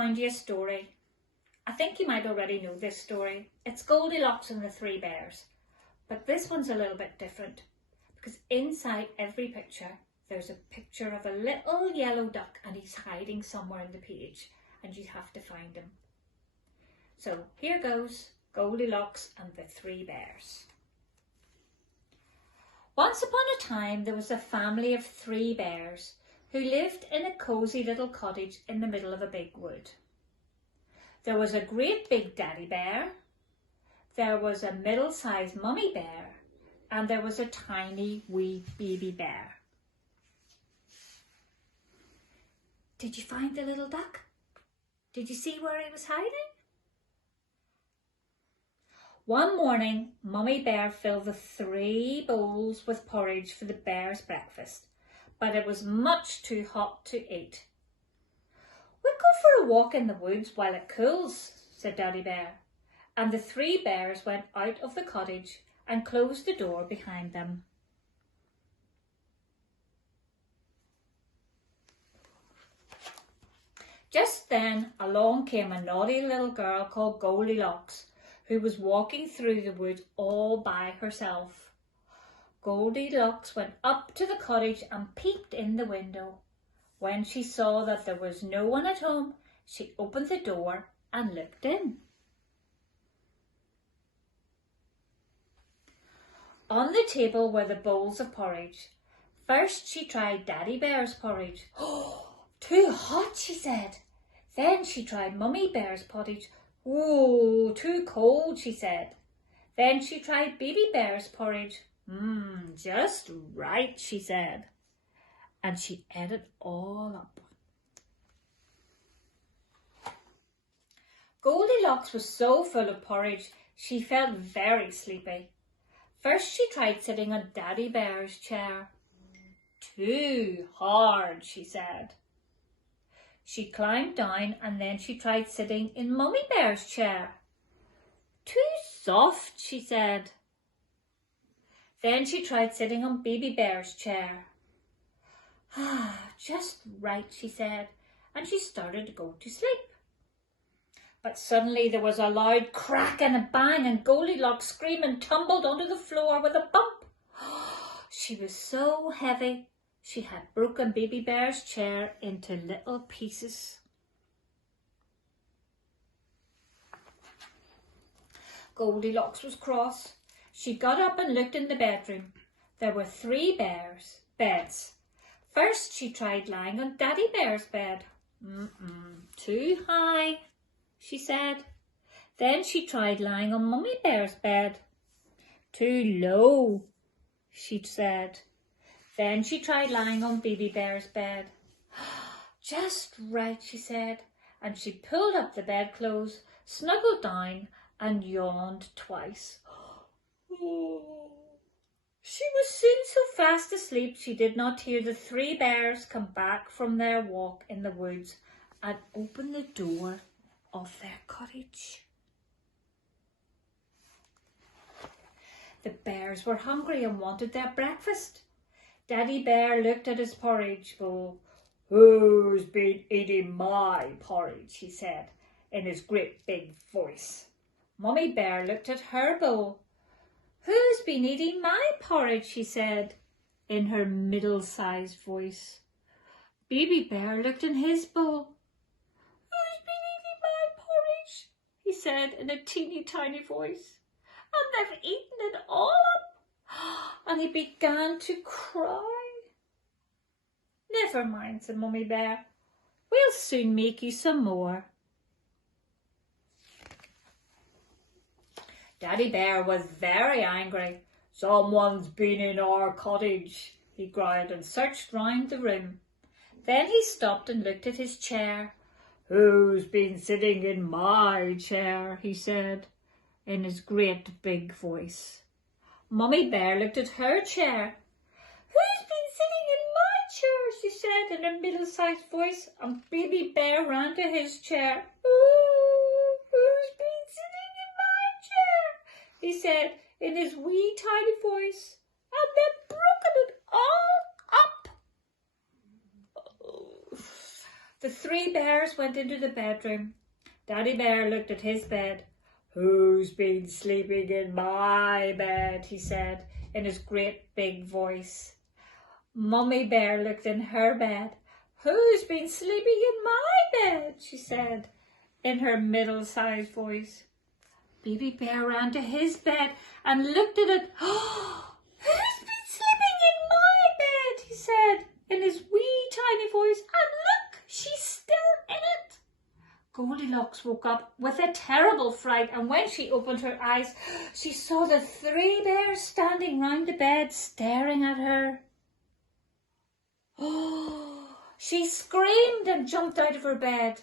found you a story. I think you might already know this story. It's Goldilocks and the Three Bears. But this one's a little bit different because inside every picture there's a picture of a little yellow duck and he's hiding somewhere in the page and you have to find him. So here goes Goldilocks and the Three Bears. Once upon a time there was a family of 3 bears who lived in a cosy little cottage in the middle of a big wood. There was a great big daddy bear, there was a middle-sized mummy bear, and there was a tiny wee baby bear. Did you find the little duck? Did you see where he was hiding? One morning, Mummy Bear filled the 3 bowls with porridge for the bears' breakfast, but it was much too hot to eat. "We'll go for a walk in the woods while it cools," said Daddy Bear, and the 3 bears went out of the cottage and closed the door behind them. Just then along came a naughty little girl called Goldilocks, who was walking through the wood all by herself. Goldilocks went up to the cottage and peeped in the window. When she saw that there was no one at home, she opened the door and looked in. On the table were the bowls of porridge. First she tried Daddy Bear's porridge. "Oh, too hot," she said. Then she tried Mummy Bear's porridge. "Oh, too cold," she said. Then she tried Baby Bear's porridge. Just right," she said. And she ate it all up. Goldilocks was so full of porridge, she felt very sleepy. First she tried sitting on Daddy Bear's chair. "Too hard," she said. She climbed down and then she tried sitting in Mummy Bear's chair. "Too soft," she said. Then she tried sitting on Baby Bear's chair. Just right," she said, and she started to go to sleep. But suddenly there was a loud crack and a bang and Goldilocks screamed and tumbled onto the floor with a bump. She was so heavy, she had broken Baby Bear's chair into little pieces. Goldilocks was cross. She got up and looked in the bedroom. There were 3 beds. First she tried lying on Daddy Bear's bed. Too high," she said. Then she tried lying on Mummy Bear's bed. "Too low," she said. Then she tried lying on Baby Bear's bed. "Just right," she said, and she pulled up the bedclothes, snuggled down and yawned twice. She was soon so fast asleep she did not hear the 3 bears come back from their walk in the woods and open the door of their cottage. The bears were hungry and wanted their breakfast. Daddy Bear looked at his porridge bowl. "Who's been eating my porridge?" he said in his great big voice. Mummy Bear looked at her bowl. "Who's been eating my porridge?" she said in her middle-sized voice. Baby Bear looked in his bowl. "Who's been eating my porridge?" he said in a teeny tiny voice. "And they've eaten it all up." And he began to cry. "Never mind," said Mummy Bear. "We'll soon make you some more." Daddy Bear was very angry. "Someone's been in our cottage," he growled and searched round the room. Then he stopped and looked at his chair. "Who's been sitting in my chair?" he said in his great big voice. Mummy Bear looked at her chair. "Who's been sitting in my chair?" she said in a middle-sized voice, and Baby Bear ran to his chair. "Oh, who's been sitting in my chair?" he said in his wee tiny voice, "and they've broken it all up." Oh, The three bears went into the bedroom. Daddy Bear looked at his bed. "Who's been sleeping in my bed?" he said in his great big voice. Mummy Bear looked in her bed. "Who's been sleeping in my bed?" she said in her middle-sized voice. Baby Bear ran to his bed and looked at it. "Oh, who's been sleeping in my bed?" he said in his wee tiny voice. "And look, she's still in it." Goldilocks woke up with a terrible fright, and when she opened her eyes, she saw the three bears standing round the bed staring at her. Oh, she screamed and jumped out of her bed.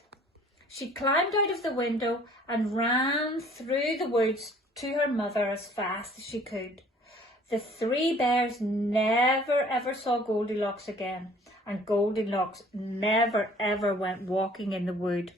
She climbed out of the window and ran through the woods to her mother as fast as she could. The three bears never ever saw Goldilocks again, and Goldilocks never ever went walking in the wood